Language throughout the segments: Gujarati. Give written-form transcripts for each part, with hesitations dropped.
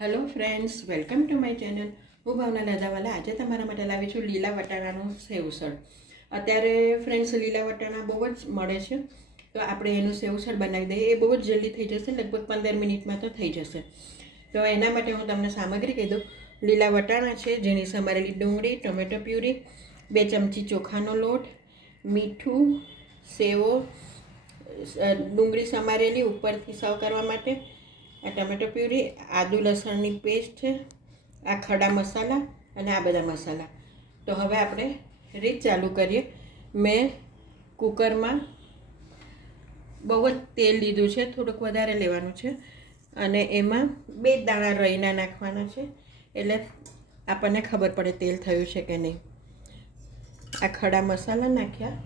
Hello friends, welcome to my channel. હું ભાવના દાદાવાલા. આજે તમારા માટે લાવી છું લીલા વટાણાનું સેવસળ. અત્યારે ફ્રેન્ડ્સ લીલા વટાણા બહુ જ મળે છે, તો આપણે એનું સેવસળ બનાવી દઈએ. એ બહુ જ જલ્દી થઈ જશે, લગભગ 15 મિનિટમાં તો થઈ જશે. તો એના માટે હું તમને સામગ્રી કહી દઉં. લીલા વટાણા છે, જેની સમારેલી ડુંગળી, ટોમેટો પ્યુરી, 2 ચમચી ચોખાનો લોટ, મીઠું, સેવો, ડુંગળી સમારેલી ઉપરથી સર્વ કરવા માટે, આ ટમેટો પ્યુરી, આદુ લસણની પેસ્ટ છે, આ ખડા મસાલા અને આ બધા મસાલા. તો હવે આપણે રીત ચાલુ કરીએ. મેં કુકરમાં બહુ જ તેલ લીધું છે, થોડુંક વધારે લેવાનું છે, અને એમાં 2 દાણા રઈના નાખવાના છે, એટલે આપણને ખબર પડે તેલ થયું છે કે નહીં. આ ખડા મસાલા નાખ્યા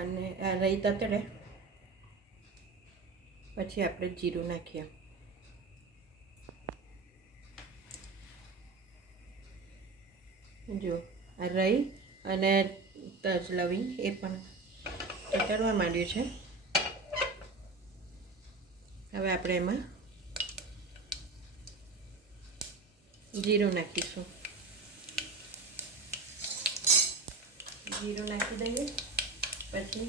અને આ રઈ તતડે પછી આપણે જીરું નાખીએ. જો આ રઈ અને તજ લવિંગ એ પણ તતડવા માંડ્યું છે. હવે આપણે એમાં જીરું નાખીશું. જીરું નાખી દઈએ, પછી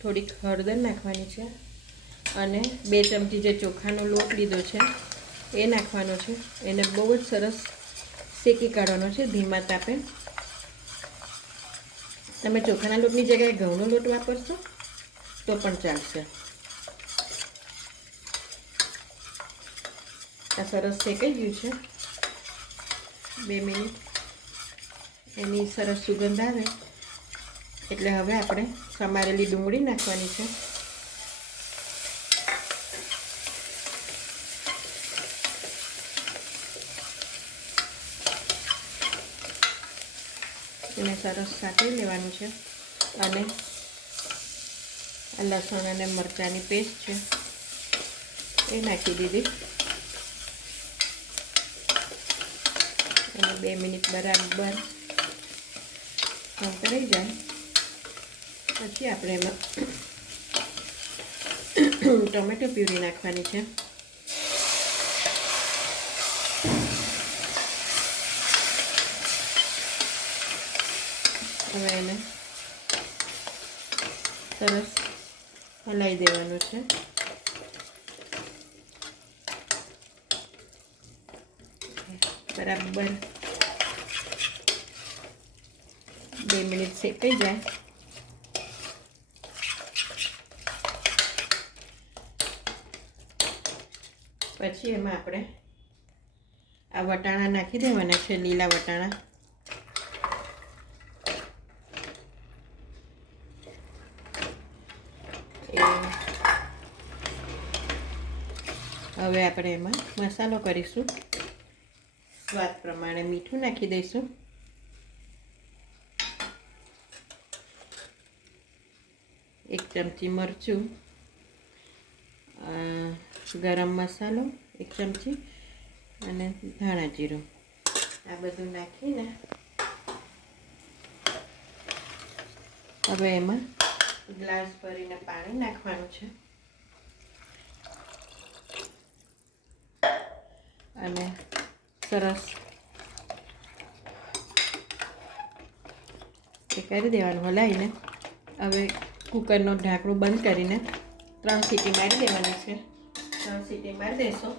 થોડીક હળદર નાખવાની છે, અને 2 ચમચી જે ચોખાનો લોટ લીધો છે એ નાખવાનો છે. એને બહુ જ સરસ શેકી કાઢવાનો છે ધીમા તાપે. તમે ચોખાના લોટની જગ્યાએ ઘઉંનો લોટ વાપરશો તો પણ ચાલશે. આ સરસ શેકાઈ ગયું છે. 2 મિનિટ એની સરસ સુગંધ આવે એટલે હવે આપણે સમારેલી ડુંગળી નાખવાની છે. એને સરસ સાંતળી લેવાનું છે, અને લસણ અને મરચાંની પેસ્ટ છે એ નાખી દીધી. અને 2 મિનિટ બરાબર સંતળાઈ જાય પછી આપણે એમાં ટોમેટો પ્યુરી નાખવાની છે. હવે એને સરસ હલાવી દેવાનું છે. બરાબર 2 મિનિટ શેકાઈ જાય પછી એમાં આપણે આ વટાણા નાખી દેવાના છે, લીલા વટાણા. હવે આપણે એમાં મસાલો કરીશું. સ્વાદ પ્રમાણે મીઠું નાખી દઈશું. એક ચમચી મરચું, ગરમ મસાલો 1 ચમચી, અને ધાણા જીરું. આ બધું નાખીને હવે એમાં ગ્લાસ ભરીને પાણી નાખવાનું છે, અને સરસ એ કરી દેવાનું હલાવીને. હવે કુકરનું ઢાંકણું બંધ કરીને 3 સીટી મારી દેવાની છે. 3 સીટી મારી દેશો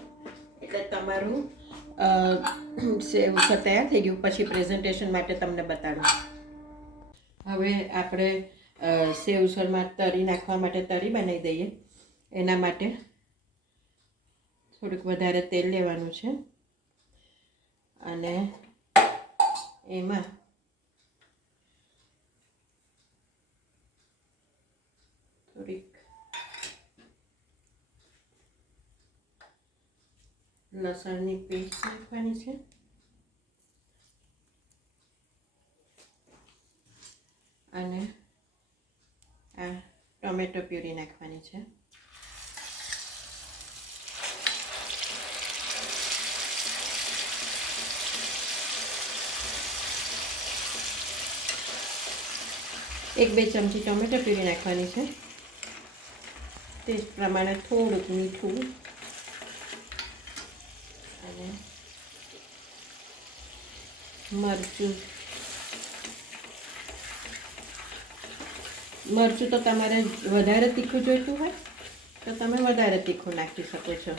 એટલે તમારું સેવસળ તૈયાર થઈ ગયું. પછી પ્રેઝન્ટેશન માટે તમને બતાડું. હવે આપણે સેવસળમાં તરી નાખવા માટે તરી બનાવી દઈએ. એના માટે થોડુંક વધારે તેલ લેવાનું છે, અને એમાં થોડીક લસણની પેસ્ટ નાખવાની છે, અને આ ટોમેટો પ્યુરી નાખવાની છે. એક 2 ચમચી ટોમેટો પ્યુરી નાખવાની છે. ટેસ્ટ પ્રમાણે થોડુંક મીઠું અને મરચું તો તમારે વધારે તીખું જોઈતું હોય તો તમે વધારે તીખું નાખી શકો છો.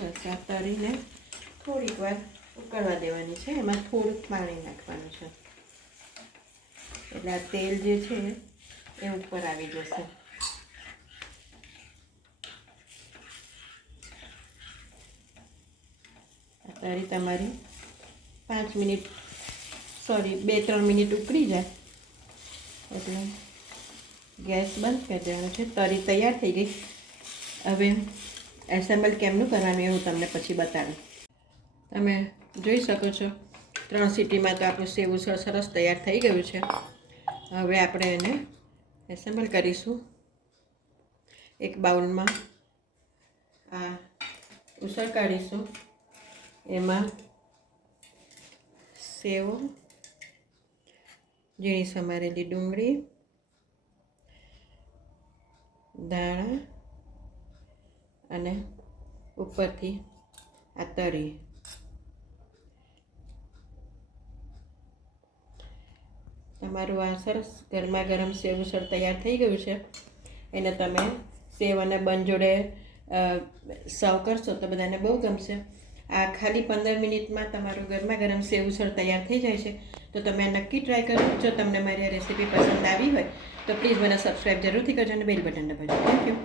બસ આ તરીને થોડીક વાર ઉકળવા દેવાની છે. એમાં થોડુંક પાણી નાખવાનું છે એટલે આ તેલ જે છે એ ઉપર આવી જશે. આ તરી તમારી 2-3 મિનિટ ઉકળી જાય એટલે ગેસ બંધ કરી દેવાનો છે. તરી તૈયાર થઈ ગઈ. હવે એસેમ્બલ કેમનું કરવાનું એ હું તમને પછી બતાવું. તમે જોઈ શકો છો 3 સીટીમાં તો આપણું સેવ ઉસળ સરસ તૈયાર થઈ ગયું છે. હવે આપણે એને એસેમ્બલ કરીશું. એક બાઉલમાં આ ઉસળ કાઢીશું. એમાં સેવ, ઝીણી સમારેલી ડુંગળી, ધાણા અને ઉપરથી આ તરી. તમારું આ સરસ ગરમા ગરમ સેવ ઉસળ તૈયાર થઈ ગયું છે. એને તમે સેવ અને બન જોડે સર્વ કરશો તો બધાને બહુ ગમશે. આ ખાલી 15 મિનિટમાં તમારું ગરમા ગરમ સેવ ઉસળ તૈયાર થઈ જાય છે. તો તમે આ નક્કી ટ્રાય કરો. જો તમને મારી આ રેસીપી પસંદ આવી હોય તો પ્લીઝ મને સબસ્ક્રાઈબ જરૂરથી કરજો અને બેલ બટન દબાવજો. Thank you.